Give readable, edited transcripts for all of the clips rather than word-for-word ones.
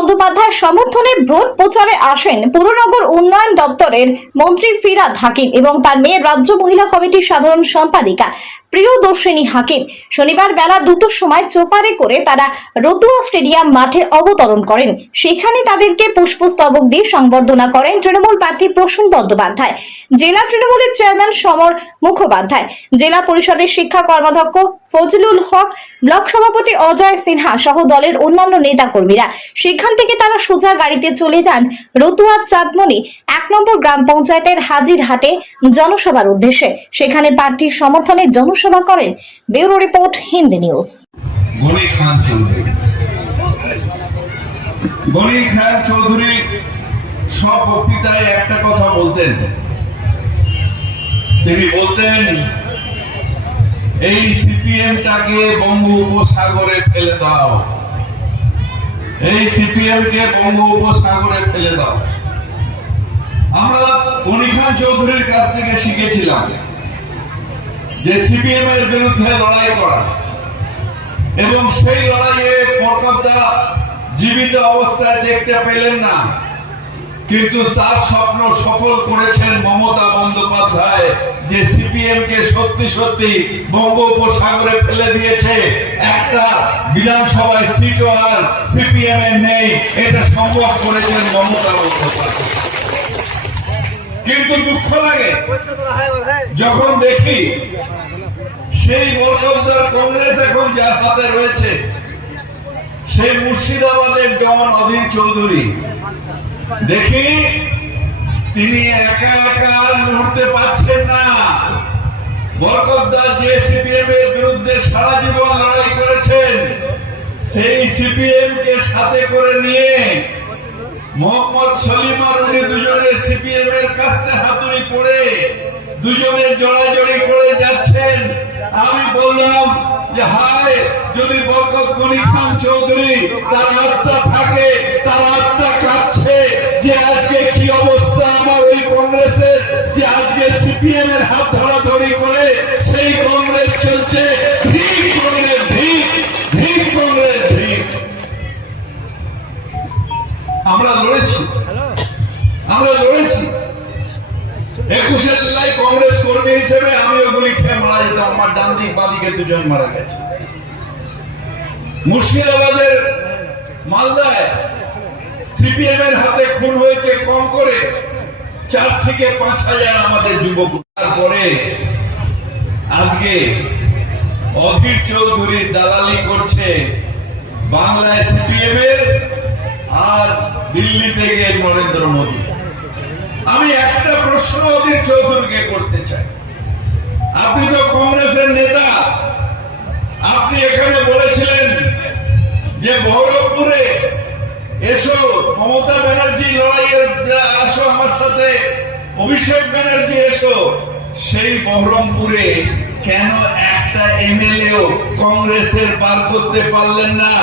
বন্দ্যোপাধ্যায়ের সমর্থনে ভোট প্রচারে আসেন পুরনগর উন্নয়ন দপ্তরের মন্ত্রী ফিরহাদ হাকিম এবং তার মেয়ে রাজ্য মহিলা কমিটির সাধারণ সম্পাদিকা প্রিয়দর্শিনী হাকিম। শনিবার বেলা 2টার সময় চোপারে করে তারা রতুয়া স্টেডিয়াম মাঠে অবতরণ করেন। সেখানে তাদেরকে পুষ্পস্তবক দিয়ে সংবর্ধনা করেন তৃণমূল প্রার্থী প্রসূন বন্দ্যোপাধ্যায়, জেলা তৃণমূলের চেয়ারম্যান সমর মুখোপাধ্যায়, জেলা পরিষদের শিক্ষা কর্মাধ্যক্ষ ফজলুল হক, ব্লক সভাপতি অজয় সিনহা সহ দলের অন্যান্য নেতা কর্মীরা। সেখান থেকে তারা সোজা গাড়িতে চলে যান রতুয়া চাঁদমণি 1 নম্বর গ্রাম পঞ্চায়েতের হাজিরহাটে জনসভার উদ্দেশ্যে। সেখানে প্রার্থীর সমর্থনে জনসভা করেন। Bureau report, Hindi news. Gani Khan Chowdhury সব বক্তৃতায় একটা কথা বলতেন, তিনি বলতেন এই সিপিএমটাকে বঙ্গোপসাগরে ফেলে দাও, এই সিপিএম কে বঙ্গোপসাগরে ফেলে দাও। আমরা গনি খান চৌধুরীর কাছ থেকে শিখেছিলাম যে সিপিএম এর বিরুদ্ধে লড়াই করা, এবং সেই লড়াইয়ে কলকাতা জীবিত অবস্থায় দেখতে পেলেন না, কিন্তু তার স্বপ্ন সফল করেছেন মমতা বন্দ্যোপাধ্যায়, যে সিপিএম কে সত্যি সত্যি বঙ্গোপসাগরে ফেলে দিয়েছে। একটা বিধানসভায় সিটও আর সিপিএম এর নেই, এটা সম্ভব করেছেন মমতা বন্দ্যোপাধ্যায়। কিন্তু দুঃখ লাগে যখন দেখি সেই বরকতদার কংগ্রেস এখন যার হাতে রয়েছে, সেই মুর্শিদাবাদের ডন অধীর চৌধুরী, দেখি তিনি একা একা লড়তে পারছেন না। বরকতদার যে সিপিএম এর বিরুদ্ধে সারা জীবন লড়াই করেছেন, সেই সিপিএম কে সাথে করে নিয়ে মোহাম্মদ সলিম আর উনি দুজনে সিপিএম এর কাছে হাতুড়ি পড়ে দুজনে জড়াজড়ি করে যাচ্ছেন। আমি বললাম যে হায়, যদি বরকত গনি খান চৌধুরী তার আত্মা থাকে, তার আত্মা কাঁদছে যে আজকে কি অবস্থা আমার ওই কংগ্রেসের, যে আজকে সিপিএম এর হাত ধরাধরি করে সেই কংগ্রেস চলছে। ঠিক কংগ্রেস, ঠিক ঠিক কংগ্রেস, ঠিক। আমরা লড়েছি, আমরা লড়েছি। 21শে জুলাই কংগ্রেস কর্মী হিসেবে আমিও গুলি খেয়ে মারা যেতাম, আমার ডান দিক বাঁ দিকে দুজন মারা গেছে। মুর্শিদাবাদের মালদায় সিপিএম এর হাতে খুন হয়েছে কম করে 4 থেকে 5 হাজার আমাদের যুবক। তারপরে আজকে অধীর চৌধুরী দালালি করছে বাংলায় সিপিএম এর, আর দিল্লি থেকে নরেন্দ্র মোদী। আমি একটা প্রশ্ন অধীর চৌধুরীকে করতে চাই, আপনি তো কংগ্রেসের নেতা, আপনি এখানে বলেছিলেন যে বহরমপুরে এসো, মমতা ব্যানার্জি লড়াইয়ের আসো আমার সাথে, অভিষেক ব্যানার্জি এসো। সেই বহরমপুরে কেন একটা এমএলএও কংগ্রেসের বার করতে পারলেন না?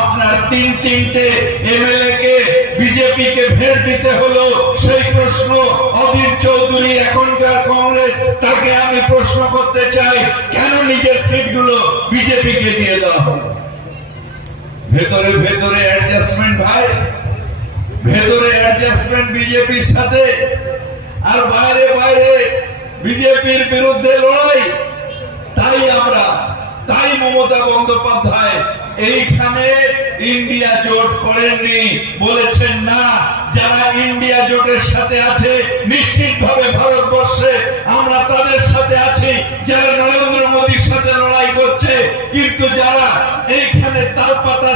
আপনার 3টে এমএলএ কে বিজেপি কে ভেট দিতে হলো। সেই প্রশ্ন অধীর চৌধুরী এখনকার কংগ্রেস, তাকে আমি প্রশ্ন করতে চাই, কেন নিজের সিটগুলো বিজেপি কে দিয়ে দেওয়া হলো? ভেতরে ভেতরে অ্যাডজাস্টমেন্ট ভাই, ভেতরে অ্যাডজাস্টমেন্ট বিজেপির সাথে, আর বাইরে বাইরে বিজেপির বিরুদ্ধে লড়াই। তাই মমতা বন্দ্যোপাধ্যায় এইখানে ইন্ডিয়া জোট করেননি, বলেছেন না যারা ইন্ডিয়া জোটের সাথে আছে নিশ্চিতভাবে ভারতবর্ষে আমরা তাদের সাথে আছি, যারা নরেন্দ্র মোদীর সাথে লড়াই করছে। কিন্তু যারা এইখানে তালপাতা